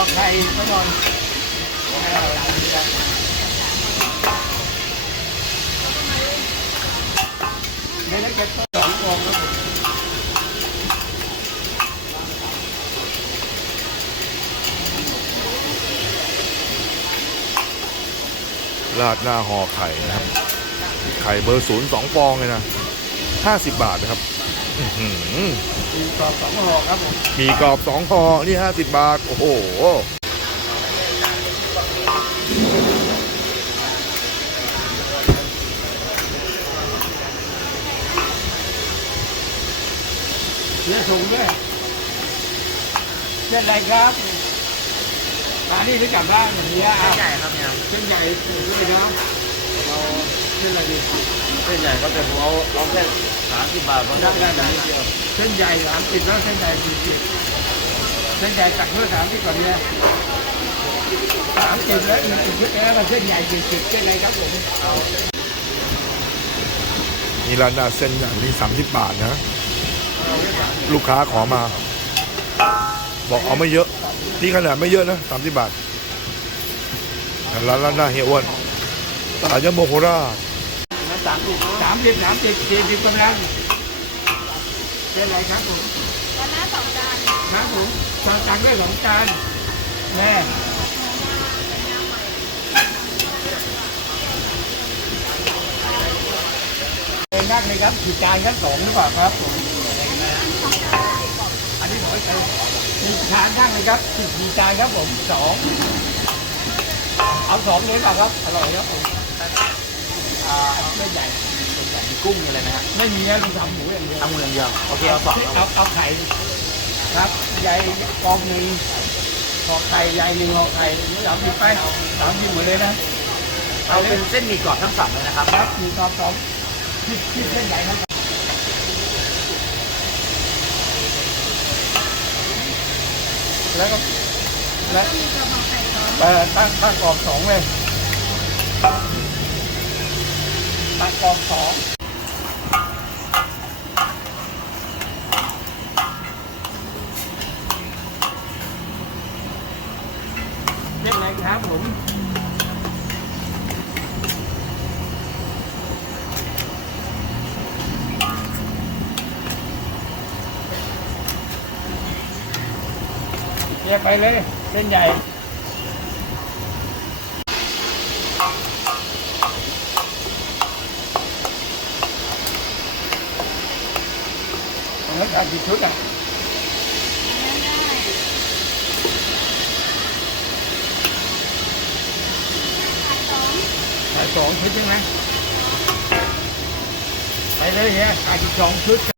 ก็ไข่ไม่นอนในนั้นเก็บสองกองครับผมราดหน้าห่อไข่นะครับ ไข่เบอร์ศูนย์สองฟองเลยนะห้าสิบบาทนะครับ มีกรอบสองห่อครับผมมีกรอบสองห่อนี่ห้าสิบบาท โอ้โหเนื้อถุงด้วยเส้นอะไรครับร้านนี้รู้จักบ้างอย่างนี้อะใหญ่ครับเนี่ยเส้นใหญ่ด้วยนะเราเส้นอะไรดีเส้นใหญ่ก็แต่ผมเอาเอาแค่สามสิบบาทเพราะได้ได้ได้ได้เส้นใหญ่สามสิบแล้วเส้นใหญ่สี่สิบเส้นใหญ่ตักเพื่อสามสิบก่อนเนี่ยสามสิบแล้วอีกอีกเยอะแยะมาเส้นใหญ่สี่สิบเส้นอะไรครับผมนี่ราดหน้าเส้นอย่างนี้สามสิบบาทนะ ลูกค้าขอมา บอกเอาไม่เยอะ นี่ขนาดไม่เยอะนะสามสิบบาทร้านราดหน้าเฮียอ้วนตลาดยะโมโคราช สามสิบสามสิบสามสิบสี่สิบกำลังเส้นอะไรครับผมวันละสองจานครับผมสั่งตังด้วยสองจานแม่เองนักเลยครับกี่จานครับสองหรือเปล่าครับผมอันนี้บอกให้ใครกี่จานนั่งเลยครับกี่กี่จานครับผมสองเอาสองเลยเปล่าครับอร่อยครับผม อ่าไม่ใหญ่มีกุ้งมีอะไรไหมฮะไม่มีนะเราทำหมูอย่างเดียวทำมืออย่างเดียวโอเคเอาสองครับเอาเอาไข่ครับใหญ่กองหนึ่งห่อไข่ใหญ่หนึ่งห่อไข่สามสิบไปสามสิบหมดเลยนะเอาเป็นเส้นหมี่กรอบทั้งสามเลยนะครับครับมีกรอบสองที่ที่เส้นใหญ่นะแล้วก็และเอ่อตั้งตั้งกรอบสองเลย ตั้งกรอบสองเรียกอะไรครับผมเรียกไปเลย เส้นใหญ่ แล้วการกี่ชุดอะขายสอ